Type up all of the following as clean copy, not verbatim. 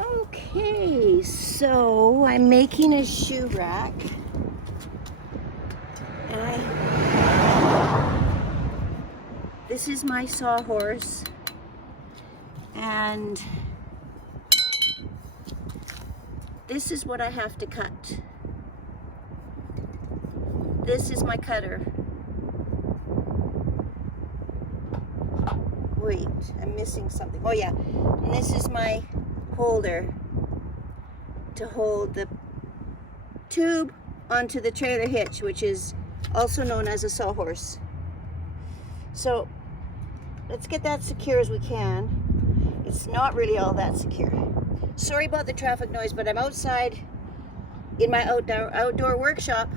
Okay, so I'm making a shoe rack. And this is my sawhorse. And this is what I have to cut. This is my cutter. Wait, I'm missing something. Oh yeah, and this is my holder to hold the tube onto the trailer hitch, which is also known as a sawhorse. So let's get that secure as we can. It's not really all that secure. Sorry about the traffic noise, but I'm outside in my outdoor workshop.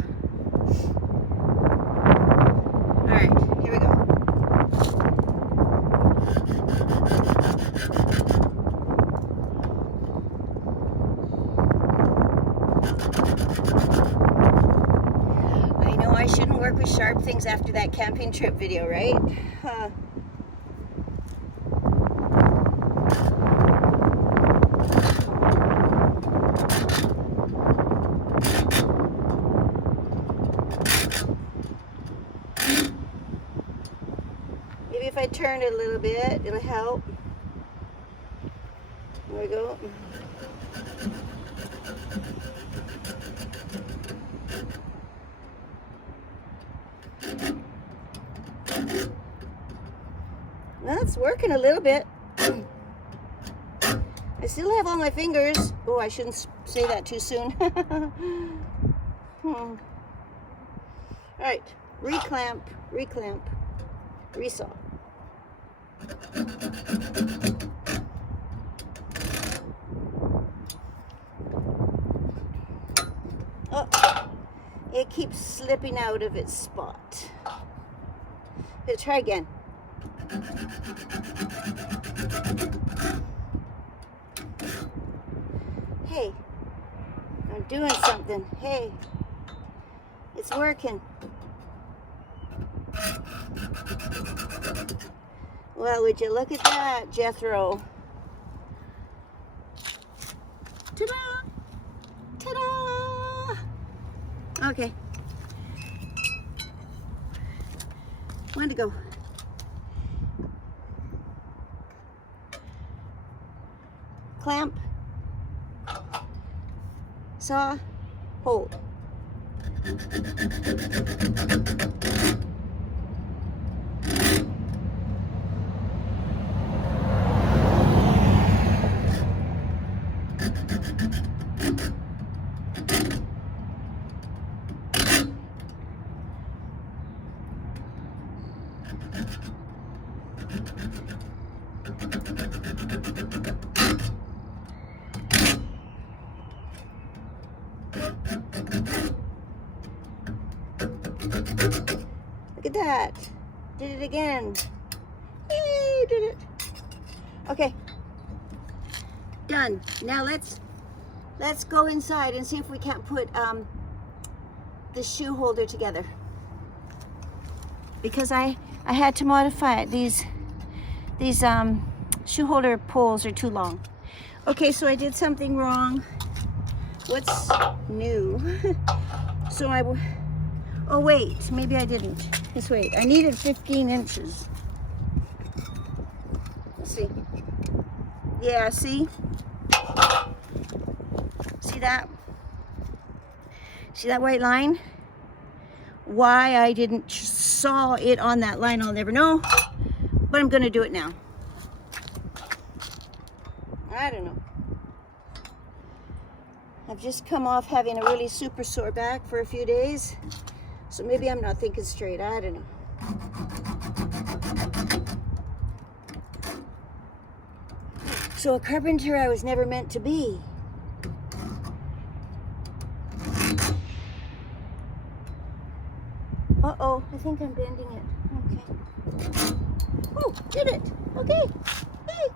All right, here we go. I know I shouldn't work with sharp things after that camping trip video, right? Maybe if I turn it a little bit, it'll help. There we go. That's working a little bit. I still have all my fingers. Oh, I shouldn't say that too soon. All right, reclamp, resaw. Oh, it keeps slipping out of its spot. Let's try again. Hey, I'm doing something. Hey, it's working. Well, would you look at that, Jethro? Ta-da! Ta-da! Okay. One to go. Clamp, saw, hold. Look at that. Did it again. Yay, did it. Okay. Done. Now let's go inside and see if we can't put the shoe holder together. Because I had to modify it. These shoe holder poles are too long. Okay, so I did something wrong. What's new? So oh wait, maybe I didn't. Just wait, I needed 15 inches. Let's see. Yeah, see? See that? See that white line? Why I didn't saw it on that line, I'll never know. But I'm gonna do it now. I don't know. I've just come off having a really super sore back for a few days. So maybe I'm not thinking straight, I don't know. So a carpenter I was never meant to be. Uh-oh, I think I'm bending it. Okay. Oh, did it. Okay. Hey.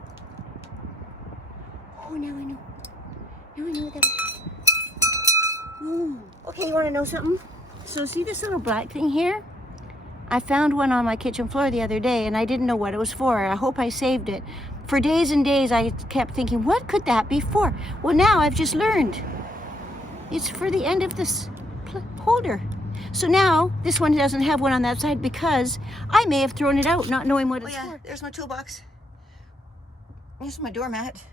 Oh, now I know. Now I know what that is. Oh. Okay, you want to know something? So see this little black thing here? I found one on my kitchen floor the other day and I didn't know what it was for. I hope I saved it For days and days, I kept thinking, what could that be for? Well, now I've just learned. It's for the end of this holder. So now, this one doesn't have one on that side because I may have thrown it out, not knowing what it's for. There's my toolbox. Here's my doormat.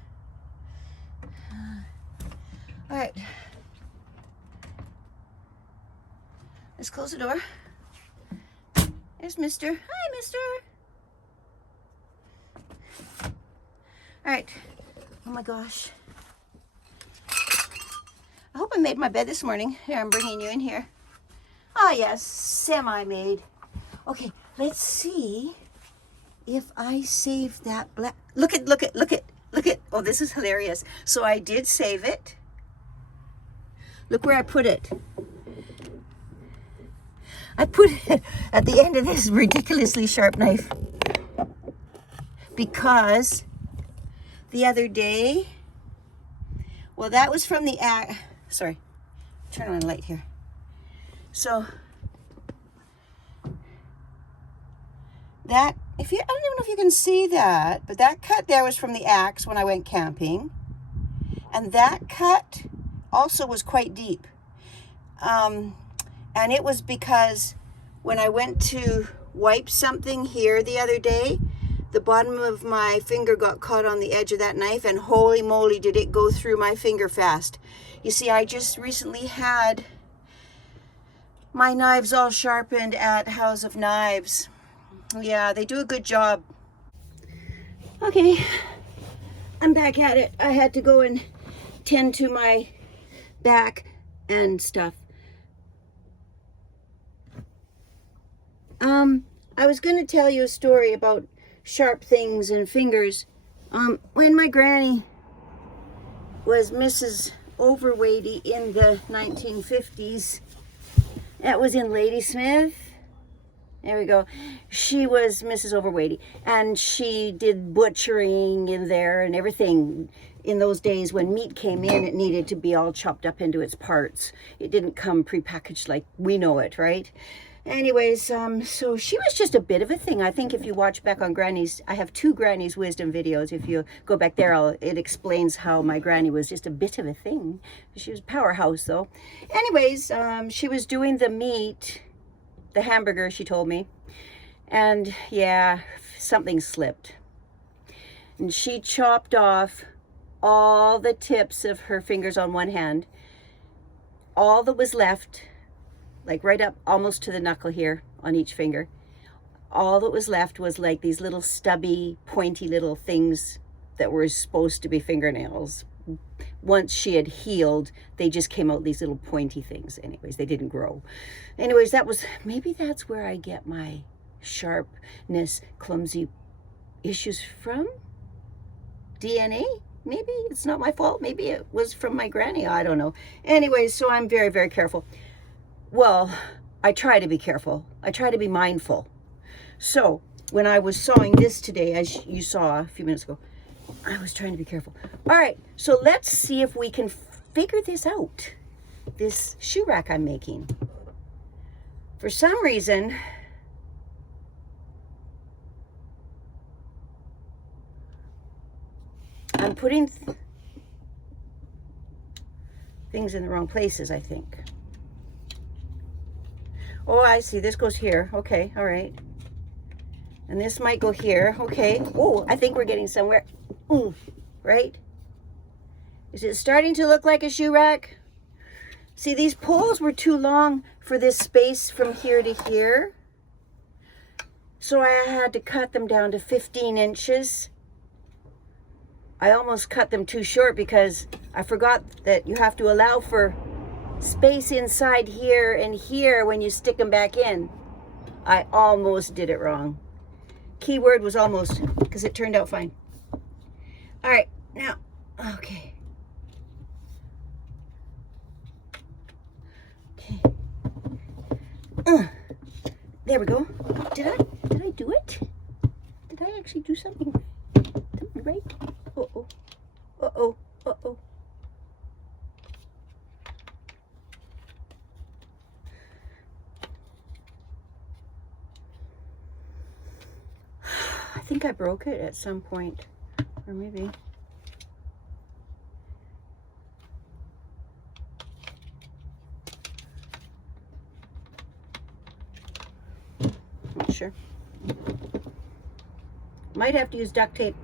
All right. Let's close the door. There's Mister. Hi, Mister. All right. Oh my gosh. I hope I made my bed this morning. Here, I'm bringing you in here. Oh yes, semi-made. Okay, let's see if I saved that black. Look at. Oh, this is hilarious. So I did save it. Look where I put it. I put it at the end of this ridiculously sharp knife because the other day, well, that was from the sorry, turn on the light here. So that, I don't even know if you can see that, but that cut there was from the axe when I went camping, and that cut also was quite deep. And it was because when I went to wipe something here the other day, the bottom of my finger got caught on the edge of that knife, and holy moly, did it go through my finger fast. You see, I just recently had my knives all sharpened at House of Knives. Yeah, they do a good job. Okay, I'm back at it. I had to go and tend to my back and stuff. I was going to tell you a story about sharp things and fingers. When my granny was Mrs. Overweighty in the 1950s, that was in Ladysmith. There we go. She was Mrs. Overweighty, and she did butchering in there and everything. In those days when meat came in, it needed to be all chopped up into its parts. It didn't come prepackaged like we know it, right? Anyways, so she was just a bit of a thing. I think if you watch back on Granny's, I have 2 Granny's Wisdom videos. If you go back there, it explains how my granny was just a bit of a thing. She was a powerhouse, though. Anyways, she was doing the meat, the hamburger, she told me. And yeah, something slipped. And she chopped off all the tips of her fingers on one hand. All that was left, like right up almost to the knuckle here on each finger, all that was left was like these little stubby, pointy little things that were supposed to be fingernails. Once she had healed, they just came out these little pointy things. Anyways, they didn't grow. Anyways, maybe that's where I get my sharpness, clumsy issues from. DNA? Maybe it's not my fault. Maybe it was from my granny. I don't know. Anyways, so I'm very, very careful. Well, I try to be careful. I try to be mindful. So when I was sawing this today, as you saw a few minutes ago, I was trying to be careful. All right, so let's see if we can figure this out. This shoe rack I'm making. For some reason, I'm putting things in the wrong places, I think. Oh, I see. This goes here. Okay, all right. And this might go here. Okay. Oh, I think we're getting somewhere. Ooh, right? Is it starting to look like a shoe rack? See, these poles were too long for this space from here to here. So I had to cut them down to 15 inches. I almost cut them too short because I forgot that you have to allow for space inside here and here when you stick them back in. I almost did it wrong. Key word was almost, because it turned out fine. All right, now, okay. Okay. There we go. Did I do it? Did I actually do something right? Uh-oh. Uh-oh. Uh-oh. I think I broke it at some point. Or maybe. Not sure. Might have to use duct tape.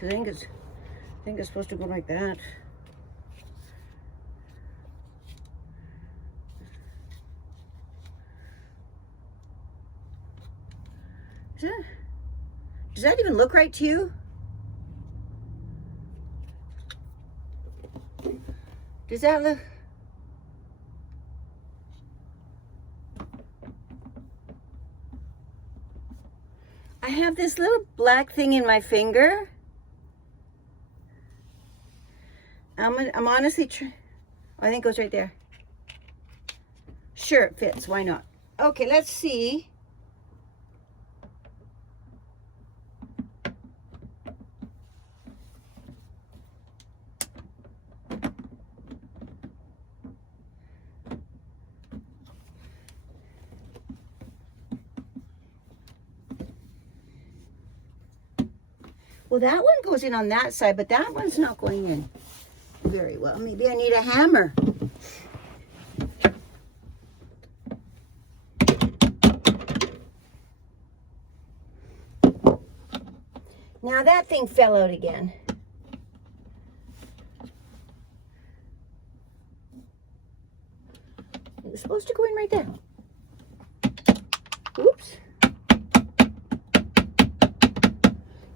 Cause I think it's supposed to go like that. Does that even look right to you? Does that look? I have this little black thing in my finger. I'm honestly I think it goes right there. Sure, it fits. Why not? Okay, let's see. Well, that one goes in on that side, but that one's not going in very well. Maybe I need a hammer. Now that thing fell out again. It was supposed to go in right there. Oops.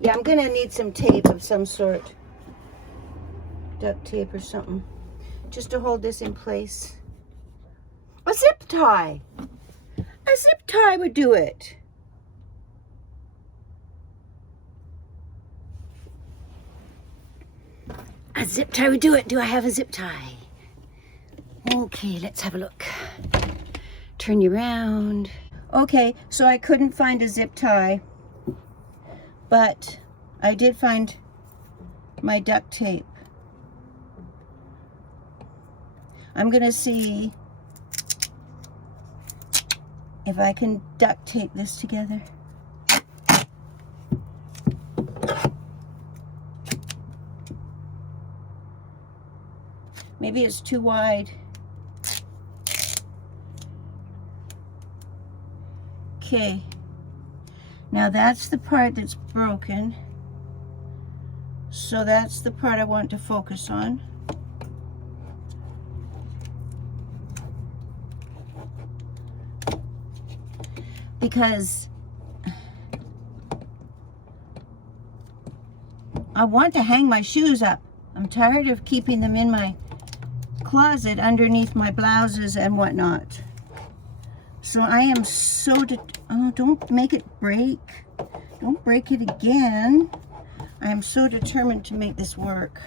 Yeah, I'm gonna need some tape of some sort. Duct tape or something. Just to hold this in place. A zip tie. A zip tie would do it. A zip tie would do it. Do I have a zip tie? Okay, let's have a look. Turn you around. Okay, so I couldn't find a zip tie, but I did find my duct tape. I'm gonna see if I can duct tape this together. Maybe it's too wide. Okay, now that's the part that's broken. So that's the part I want to focus on. Because I want to hang my shoes up. I'm tired of keeping them in my closet underneath my blouses and whatnot. So I am so oh, don't make it break. Don't break it again. I am so determined to make this work.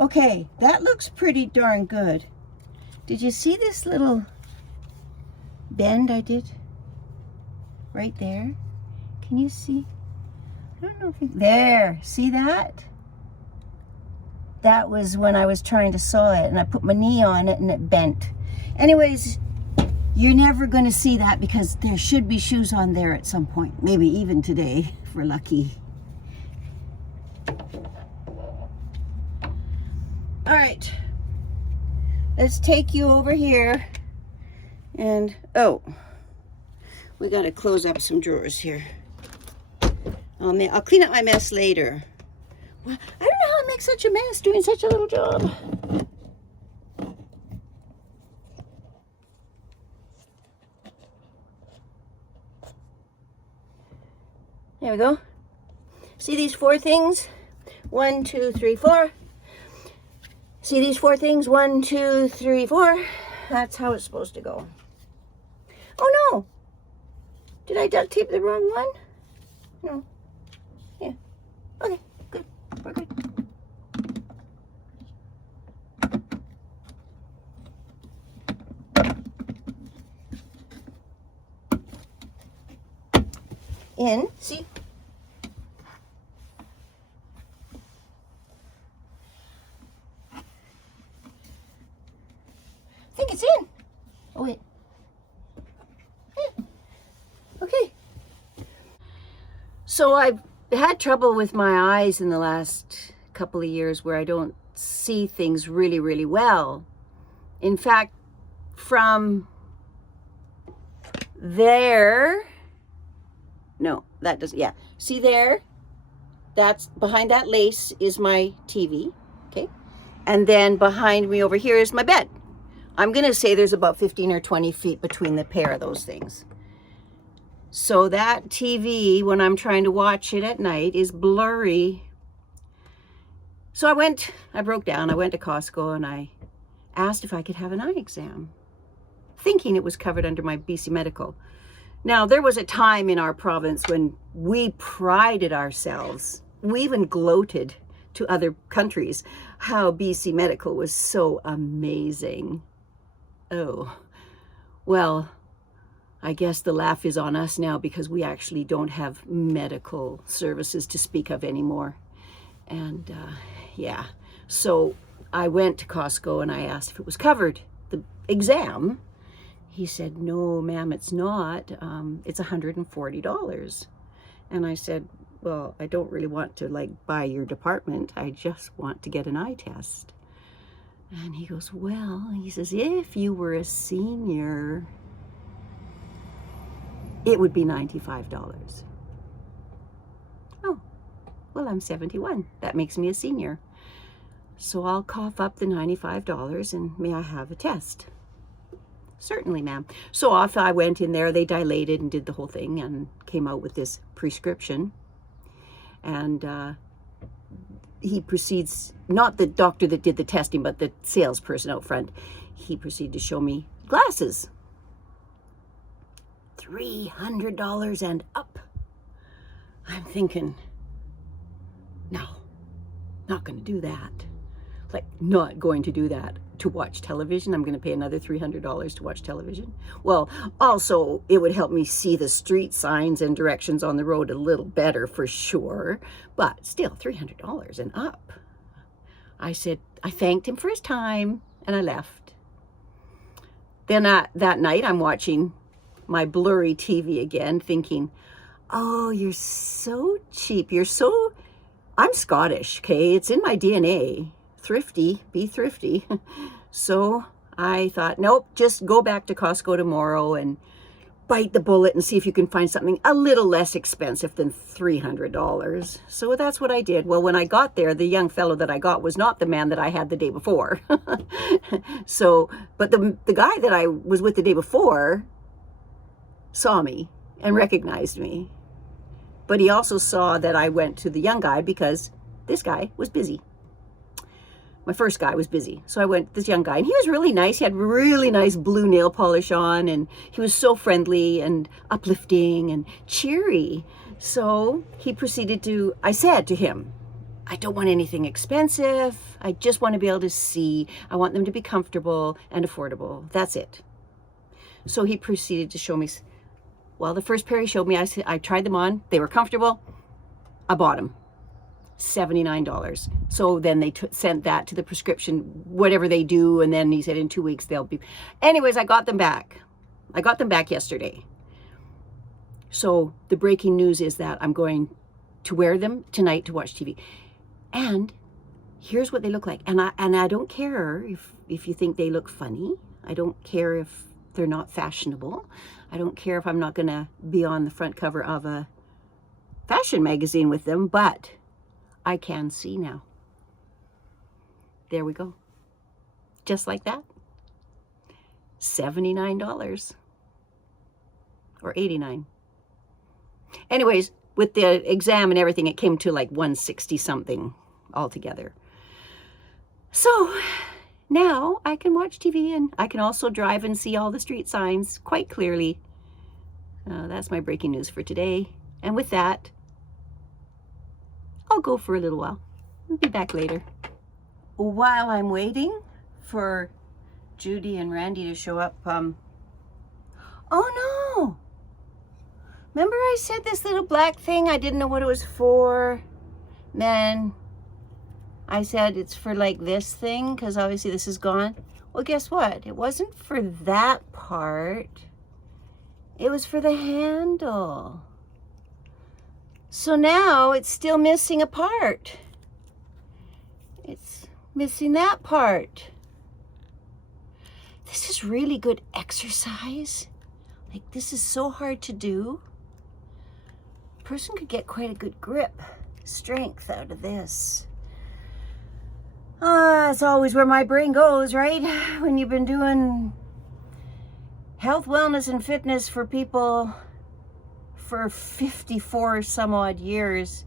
Okay, that looks pretty darn good. Did you see this little bend I did? Right there. Can you see? I don't know if you... There, see that? That was when I was trying to sew it, and I put my knee on it and it bent. Anyways, you're never going to see that because there should be shoes on there at some point. Maybe even today, if we're lucky. All right. Let's take you over here. And, oh, we got to close up some drawers here. I'll clean up my mess later. Well, I don't know how I make such a mess doing such a little job. There we go. See these 4 things? 1, 2, 3, 4. See these 4 things? 1, 2, 3, 4. That's how it's supposed to go. Oh no! Did I duct tape the wrong one? No. Yeah. Okay, good. We're good. In, see? I think it's in. Oh wait. Yeah. Okay. So I've had trouble with my eyes in the last couple of years where I don't see things really, really well. In fact, from there, no, that doesn't, yeah. See there? That's behind that lace is my TV, okay? And then behind me over here is my bed. I'm gonna say there's about 15 or 20 feet between the pair of those things. So that TV, when I'm trying to watch it at night, is blurry. So I broke down, I went to Costco and I asked if I could have an eye exam, thinking it was covered under my BC Medical. Now, there was a time in our province when we prided ourselves, we even gloated to other countries, how BC Medical was so amazing. Oh, well, I guess the laugh is on us now because we actually don't have medical services to speak of anymore. And yeah, so I went to Costco and I asked if it was covered, the exam. He said, no, ma'am, it's not. It's $140. And I said, well, I don't really want to like buy your department. I just want to get an eye test. And he goes, well, he says, if you were a senior, it would be $95. Oh, well, I'm 71. That makes me a senior. So I'll cough up the $95 and may I have a test? Certainly, ma'am. So off I went in there. They dilated and did the whole thing and came out with this prescription. And he proceeds, not the doctor that did the testing, but the salesperson out front, he proceeded to show me glasses. $300 and up. I'm thinking, no, not going to do that. Like, not going to do that to watch television. I'm going to pay another $300 to watch television. Well, also, it would help me see the street signs and directions on the road a little better for sure. But still, $300 and up. I said, I thanked him for his time and I left. Then that night, I'm watching my blurry TV again, thinking, oh, you're so cheap. I'm Scottish, okay? It's in my DNA. Thrifty, be thrifty. So I thought, nope, just go back to Costco tomorrow and bite the bullet and see if you can find something a little less expensive than $300. So that's what I did. Well, when I got there, the young fellow that I got was not the man that I had the day before. So, but the guy that I was with the day before saw me and recognized me. But he also saw that I went to the young guy because this guy was busy. My first guy was busy. So I went to this young guy and he was really nice. He had really nice blue nail polish on and he was so friendly and uplifting and cheery. So he proceeded to, I said to him, I don't want anything expensive. I just want to be able to see. I want them to be comfortable and affordable. That's it. So he proceeded to show me, well, the first pair he showed me, I tried them on. They were comfortable. I bought them. $79. So then they sent that to the prescription, whatever they do. And then he said in 2 weeks they'll be, anyways, I got them back. I got them back yesterday. So the breaking news is that I'm going to wear them tonight to watch TV. And here's what they look like. And I don't care if you think they look funny. I don't care if they're not fashionable. I don't care if I'm not going to be on the front cover of a fashion magazine with them, but I can see now. There we go. Just like that. $79 or $89. Anyways, with the exam and everything, it came to like $160 something altogether. So now I can watch TV and I can also drive and see all the street signs quite clearly. That's my breaking news for today. And with that, I'll go for a little while. I'll be back later. While I'm waiting for Judy and Randy to show up, oh no! Remember I said this little black thing? I didn't know what it was for. Then I said it's for like this thing, because obviously this is gone. Well, guess what? It wasn't for that part. It was for the handle. So now it's still missing a part. It's missing that part. This is really good exercise. Like, this is so hard to do. A person could get quite a good grip, strength out of this. That's always where my brain goes, right? When you've been doing health, wellness, and fitness for people for 54 some odd years,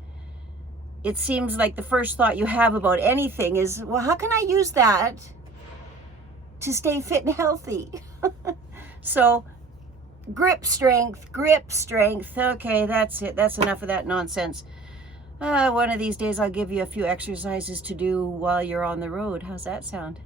it seems like the first thought you have about anything is, well, how can I use that to stay fit and healthy? So grip strength. Okay, that's it. That's enough of that nonsense. One of these days I'll give you a few exercises to do while you're on the road. How's that sound?